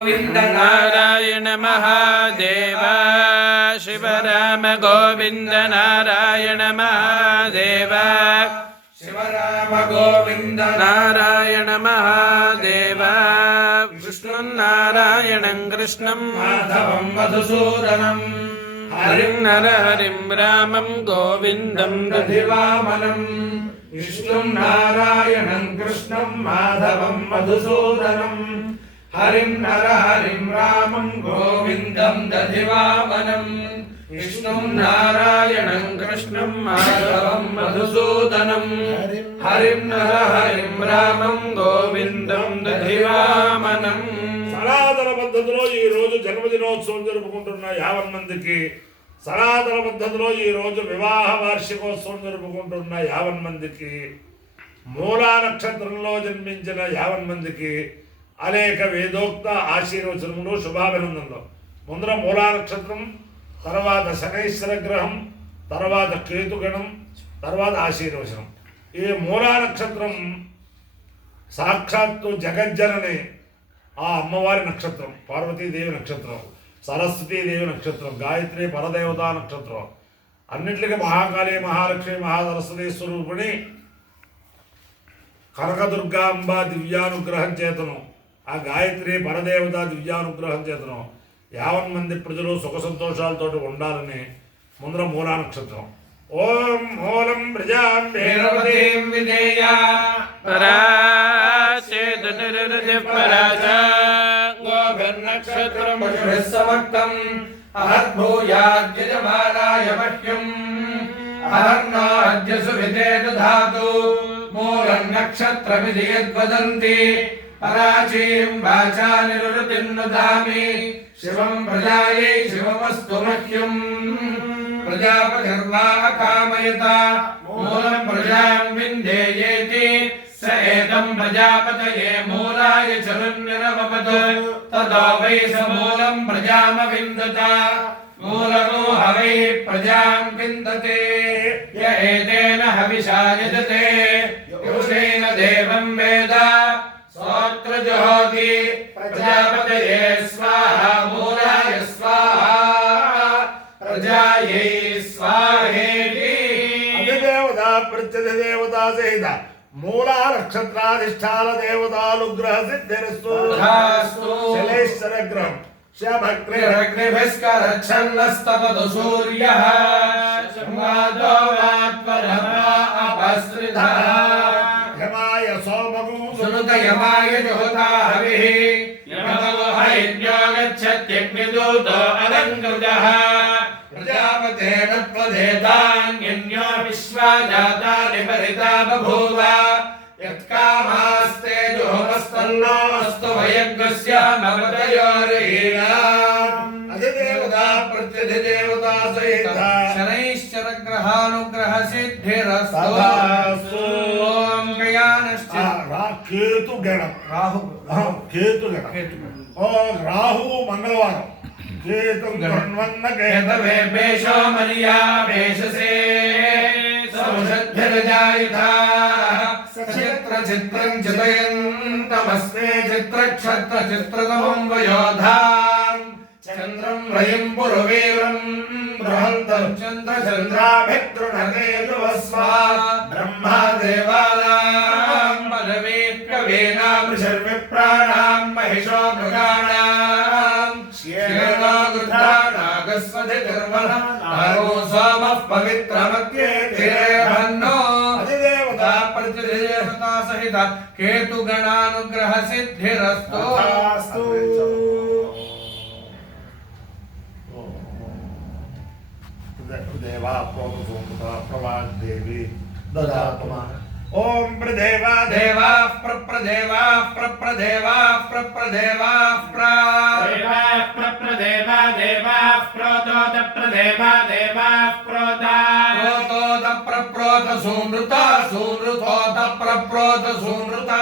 गोविंद नारायण महादेव शिव राम गोविंद नारायण महादेव शिव राम गोविंद नारायण महादेव विष्णु नारायणं कृष्णं माधवं मधुसूदनं हरिं नर हरिं रामं गोविंदं दधिवामनं विष्णु नारायणं कृष्णं माधवं मधुसूदनं हरिं नर हरिं रामं गोविंदं दधिवामनं विष्णुं नारायणं कृष्णं माधवं मधुसूदनं हरिं नर हरिं रामं गोविंदं दधिवामनं సనాతన పద్ధతిలో ఈ రోజు జన్మదినోత్సవం జరుపుకుంటున్న 50 మందికి, సనాతన పద్ధతిలో ఈ రోజు వివాహ వార్షికోత్సవం జరుపుకుంటున్న 50 మందికి, మూలా నక్షత్రంలో జన్మించిన 50 మందికి అనేక వేదోక్త ఆశీర్వచనములు శుభాభినందనలు. ముందర మూలా నక్షత్రం, తర్వాత శనైశ్వర గ్రహం, తర్వాత కేతుగణం, తర్వాత ఆశీర్వచనం. ఈ మూలా నక్షత్రం సాక్షాత్తు జగజ్జనని ఆ అమ్మవారి నక్షత్రం, పార్వతీదేవి నక్షత్రం, సరస్వతీదేవి నక్షత్రం, గాయత్రి పరదేవతా నక్షత్రం, అన్నింటికి మహాకాళి మహాలక్ష్మి మహాసరస్వతి స్వరూపిణి కనకదుర్గాంబ దివ్యానుగ్రహం చేతను, ఆ గాయత్రి పరదేవత దివ్యానుగ్రహం చేతను 50 మంది ప్రజలు సుఖ సంతోషాలతో ఉండాలని ముందర మూలా నక్షత్రం. ఓం మూలం ప్రజాం భైరవతీం విజయ పరాచేతు నిరుద్ధ పరాచ గోభిర్నక్షత్రం సమక్తం అహర్భూయాద్యజమానాయ మహ్యం అహర్నాద్య సువితే దధాతు మూలం నక్షత్రమిది యద్వదంతి పరాచీం వాచా నిరుతిన్నుదామి శివం ప్రజాయై శివమస్తు మహ్యం ప్రజాపతిర్వా కామయత మూలం ప్రజాం విందేయేతి స ఏతం ప్రజాపతయే మూలాయ చరున్నిరవపత్ తదో వై స మూలం ప్రజామవిందత మూలమో హవై ప్రజాం విందతే య ఏతేన హవిషా యజతే యోషేన దేవం వేద స్తోత్ర జహోతి ప్రజాపతయే స్వాహా మూలాయ స్వాహా ప్రజాయై స్వాహేతి. అధిదేవత ప్రత్యధిదేవత సహిత మూలా నక్షత్రాధిష్టాన దేవతానుగ్రహ సిద్ధిరస్తు. శనైశ్వర గ్రహం శమగ్నిభిస్కరఛన్నస్తపదు సూర్యః సంవాదో వాత్పరమా అపస్రిధః యమాయ సోమగు సునుత యమాయ జుహుతా హవిః యమదో హైన్యో గచ్చత్యగ్నిదూతో అలంకృతః ప్రజాపతేన త్వదేతాన్యన్యో విశ్వా జాతాని పరితా బభూవ యత్కామాస్తే జోమస్తన్నో అస్తు వయజ్ఞస్య మమతయోరీణాం. అధిదేవత ప్రత్యధిదేవత సహిత శనైశ్చర గ్రహానుగ్రహ సిద్ధిరస్తు. ఓం గయానశ్చ కేతు గణం, కేతు గణం. ఓ రాహువు మంగళవారం, కేతు గణవన్న కేతవే పేషో మరియా పేషసే సౌషధ్యరజాయుధా చిత్ర చిత్రం చితయంతమస్మే చిత్రక్షత్ర చిత్రతమం వయోధాం చంద్రం రయం పురవీరం బృహంతం చంద్ర చంద్రాభితృణతే యువస్వా బ్రహ్మా దేవానాం పరమే కవీనాం శర్విప్రాణాం మహిషో మృగాణాం శ్యేనో గృధానాగస్వధి గర్వః హరో సోమః పవిత్రమత్యేతిరేహన్నో అధిదేవత ప్రతిదేవతా సహిత కేతు గణానుగ్రహ సిద్ధిరస్తు. దేవా ప్రవాగ్దేవి దదాతుమా. ఓం ప్రదేవా దేవా ప్రప్రదేవా ప్రప్రదేవా ప్రప్రదేవా దేవా ప్రప్రదేవా దేవా ప్రోతోత ప్రదేవా దేవా ప్రోతా ప్రోతోత ప్రప్రోత సూనృత సూనృతోత ప్రప్రోత సూనృత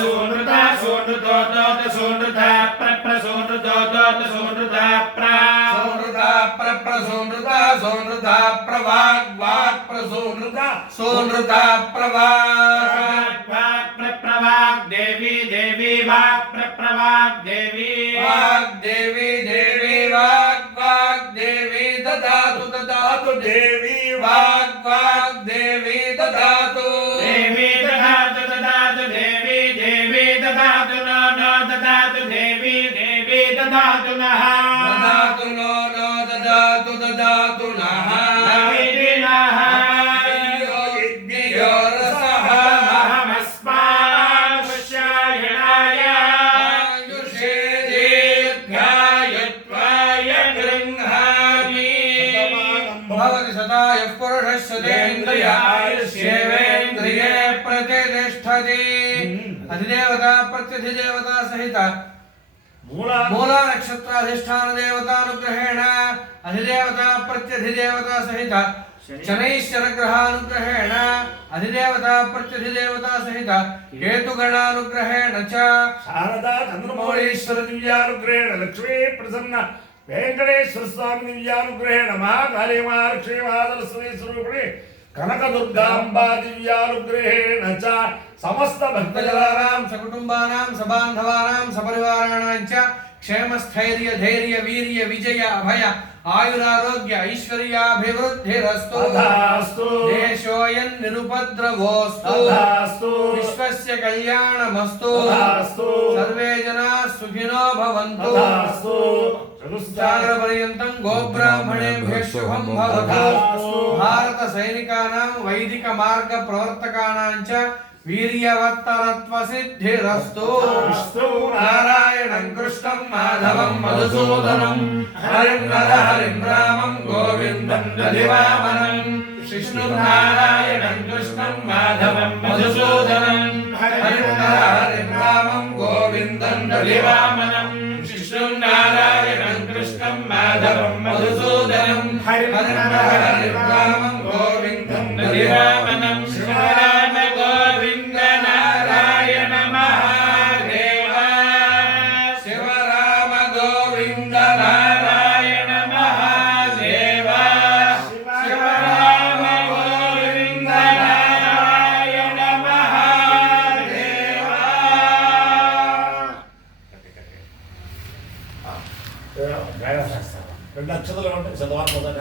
సూనృత సూనృతోతోత సూనృత ప్రప్రసూనృతోతోత సూనృత ప్రా సూనృత ప్రప్రసూనృత సూనృత ప్రవాగ్ వాగ్ ప్రసూనృత సూనృత ప్రవాగ్ ప్రవాగ్ దేవి దేవి వాక్ प्रवाग्देवी वाग्देवी देवी वाग्देवी ददातु ददातु देवी वाग्देवी ददातु देवी ददातु ददातु देवी देवी ददातु नो नो ददातु देवी देवी ददातु नः ददातु नो नो ददातु ददातु नः नः यज्ञयो रसः अहमस्मानुष्यायणाय आयुषे दीर्घायुत्वाय गृह्णामि भवति सदायुः पुरुषस्य तेन्द्रिय आयुष्येवेन्द्रिये प्रतिष्ठति अधिदेवता प्रत्यधिदेवता सहित मूला नक्षत्राधिष्ठान देवतानुग्रहेण अधिदेवता प्रत्यधिदेवता सहित शनैश्चरग्रहानुग्रहेण अधिदेवता प्रत्यधिदेवता सहित केतुगणानुग्रहेण च శారదా చంద్రమౌళీశ్వర దివ్యానుగ్రహేణ లక్ష్మీ ప్రసన్న వెంకటేశ్వర స్వామి దివ్యానుగ్రహేణ మహాకాళీ మహాలక్ష్మీ మహాదలశ్రీ స్వరూపిణి కనకదుర్గాంబా దివ్యానుగ్రహేణ చ సమస్త భక్తజలానాం भक्तजलानां सकुटुम्बानां सबान्धवानां सपरिवाराणां च क्षेमस्थैर्य धैर्य वीर्य विजय अभय आयुरारोग्य ऐश्वर्याभिवृद्धिरस्तु तथास्तु देशोऽयं निरुपद्रवोऽस्तु तथास्तु विश्वस्य कल्याणमस्तु तथास्तु सर्वे जनाः सुखिनो भवन्तु तथास्तु सागरपर्यन्तं गोब्राह्मणेभ्यः शुभं भवतु भारत सैनिकानां वैदिक मार्ग प्रवर्तकानां च वीर्यवत्तरत्वसिद्धिरस्तु नारायणं कृष्णं माधवं मधुसूदनं हरिं हरिं रामं गोविन्दं दधिवामनं विष्णुं नारायणं कृष्णं माधवं मधुसूदनं हरिं रामं गोविन्दं दधिवामनं विष्णुं नारायणं कृष्णं माधवं मधुसूदनं हरिं रामं गोविन्दं दधिवामनं शिवराम गोविन्द नारायण महादेव शिवराम गोविन्द नारायण महादेव शिवराम गोविन्द नारायण महादेव 2 అక్షతలు ఉంటాయి చదవాలి మొదటి